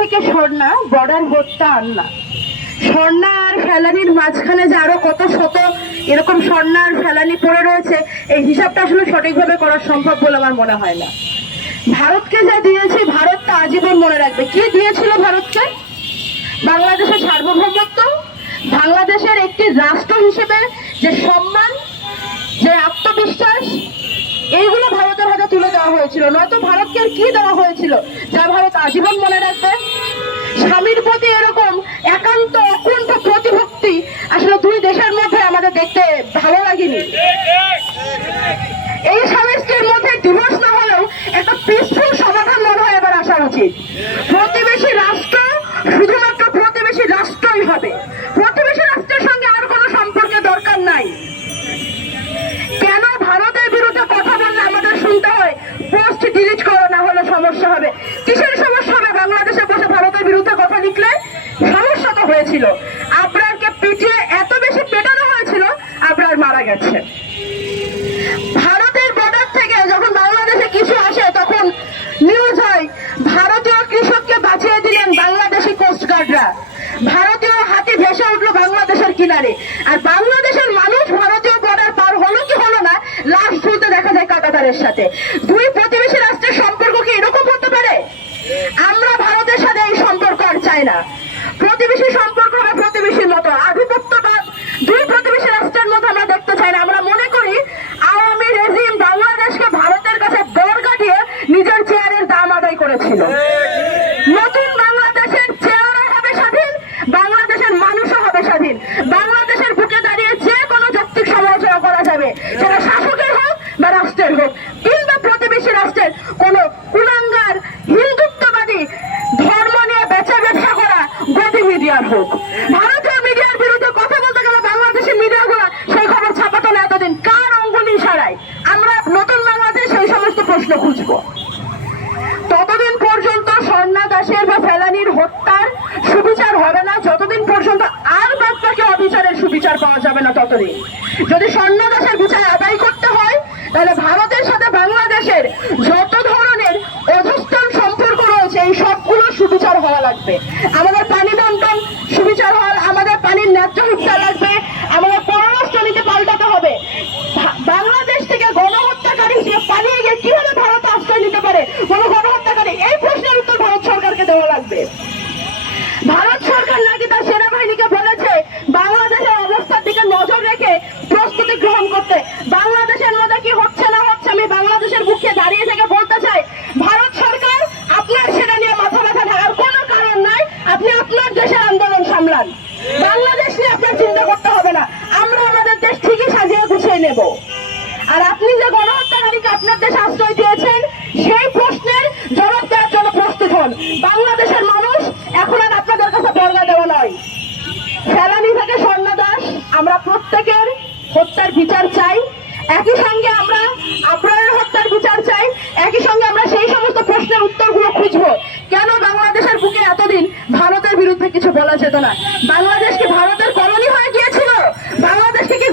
থেকে স্বর্ণা, বর্ডার হত্যা আন্না। স্বর্ণা আর ফেলানির মাঝখানে যে আরও কত শত এরকম স্বর্ণা আর ফেলানি পড়ে রয়েছে, এই হিসাবটা আসলে সঠিকভাবে করা সম্ভব বলে আমার মনে হয় না। ভারতকে যা দিয়েছে, ভারত তা আজীবন মনে রাখবে। কি দিয়েছিল ভারতকে? বাংলাদেশের সার্বভৌমত্ব, বাংলাদেশের একটি রাষ্ট্র হিসেবে যে সম্মান, যে আত্মবিশ্বাস, এইগুলো ভারতের হাতে তুলে দেওয়া হয়েছিল। নয়তো ভারতকে আর কি দেওয়া হয়েছিল? যা ভারত আজীবন মনে রাখবে। স্বামীর প্রতি এরকম একান্ত অকুণ্ঠ প্রতিভক্তি আসলে দুই দেশের মধ্যে আমাদের দেখতে ভালো লাগেনি। এই স্বামী স্ত্রীর মধ্যে ডিভোর্স না হলেও একটা পিসফুল সমাধান মনে হয় এবার আসা উচিত। প্রতিবেশী রাষ্ট্র শুধুমাত্র প্রতিবেশী রাষ্ট্রই হবে। প্রতিবেশী হয়েছিল। আবরারকে পিটিয়ে এত বেশি পেটানো হয়েছিল, আবরার মারা গেছে। ভারতের বর্ডার থেকে যখন বাংলাদেশে কিছু আসে, তখন নিউজ হয়, ভারতীয় কৃষককে বাঁচিয়ে দিলেন বাংলাদেশি কোস্টগার্ডরা ভারতীয় হাতি ভেসে উঠল বাংলাদেশের কিনারে। আর বাংলাদেশের মানুষ ভারতীয় বর্ডার পার হলো কি হলো না, লাশ ঝুলতে দেখা যায় কাকাতারের সাথে। দুই প্রতিবেশী রাষ্ট্রের সম্পর্ক কি এরকম হতে পারে? আমরা ভারতের সাথে এই সম্পর্ক আর চাই না। প্রতিবেশী সম্পর্ক হবে প্রতিবেশীর মতো। আধিপত্যবাদ দুই প্রতিবেশী রাষ্ট্রের মধ্যে আমরা দেখতে চাই না। আমরা মনে করি আওয়ামী রেজিম বাংলাদেশকে ভারতের কাছে দর কাটিয়ে নিজের চেয়ারের দাম আদায় করেছিল। নতুন বাংলাদেশের চেয়ারও হবে স্বাধীন, বাংলাদেশের মানুষও হবে স্বাধীন। বাংলাদেশের বুকে দাঁড়িয়ে যে কোনো যৌক্তিক সমালোচনা করা যাবে। সেটা শাসকের হোক বা রাষ্ট্রের হোক, কিংবা প্রতিবেশী রাষ্ট্রের কোন হোক। ভারতীয় মিডিয়ার বিরুদ্ধে কথা বলতে গেলে বাংলাদেশের মিডিয়াগুলো সেই খবর ছাপাতো না এতদিন। কার অঙ্গুলি ইশারায় আমরা নতুন বাংলাদেশ সেই সমস্ত প্রশ্ন খুঁজবো। ততদিন পর্যন্ত স্বর্ণা দাসের বা ফেলানির হত্যার সুবিচার হবে না। যতদিন পর্যন্ত আর বাদ অবিচারের সুবিচার পাওয়া যাবে না ততদিন। যদি স্বর্ণা দাসের বিচার আদায় করতে হয়, তাহলে ভারতের সাথে বাংলাদেশের যত ধরনের অধস্তন সম্পর্ক রয়েছে, এই সবগুলো সুবিচার হওয়া লাগবে। আমাদের পানি বন্টন সুবিচার হওয়ার আমাদের পানির ন্যায্য হিসা লাগবে আমাদের পররাষ্ট্র নীতি পাল্টাতে হবে ভা- বাংলাদেশ থেকে গণহত্যাকারী হিসেবে পালিয়ে গিয়ে কীভাবে ভারত আশ্রয় নিতে পারে কোন গণহত্যাকারী এই প্রশ্নের উত্তর ভারত সরকারকে দেওয়া লাগবে ভারত সরকার নাকি তার সেনাবাহিনীকে বলেছে বাংলাদেশের অবস্থার দিকে নজর রেখে প্রস্তুতি গ্রহণ করতে বাংলাদেশের মধ্যে কি হচ্ছে না হচ্ছে আমি বাংলাদেশের বুকে দাঁড়িয়ে থেকে বলতে চাই ভারত সরকার আপনার সেটা নিয়ে মাথা ব্যথা থাকার কোনো কারণ নাই আপনি আপনার দেশের আন্দোলন সামলান বাংলাদেশ নিয়ে আপনার চিন্তা করতে হবে না আমরা আমাদের দেশ ঠিকই সাজিয়ে গুছিয়ে নেব। আর আপনি যে গণহত্যাকারীকে আপনার দেশে আশ্রয় দিয়েছেন, সেই প্রশ্নের জবাব দেওয়ার জন্য প্রস্তুত হন। বাংলাদেশের মানুষ এখন আর আপনাদের কাছে বর্গা দেওয়া নয়। ফেলানি থেকে স্বর্ণা দাস, আমরা প্রত্যেকের হত্যার বিচার চাই। একই সঙ্গে আমরা আপনার হত্যার বিচার চাই। একই সঙ্গে আমরা সেই সমস্ত প্রশ্নের উত্তরগুলো খুঁজবো। কেন বাংলাদেশের বুকে এতদিন ভারতের বিরুদ্ধে কিছু বলা যেত না? বাংলাদেশ কি ভারতের কলোনি হয়ে গিয়েছিল? বাংলাদেশকে কি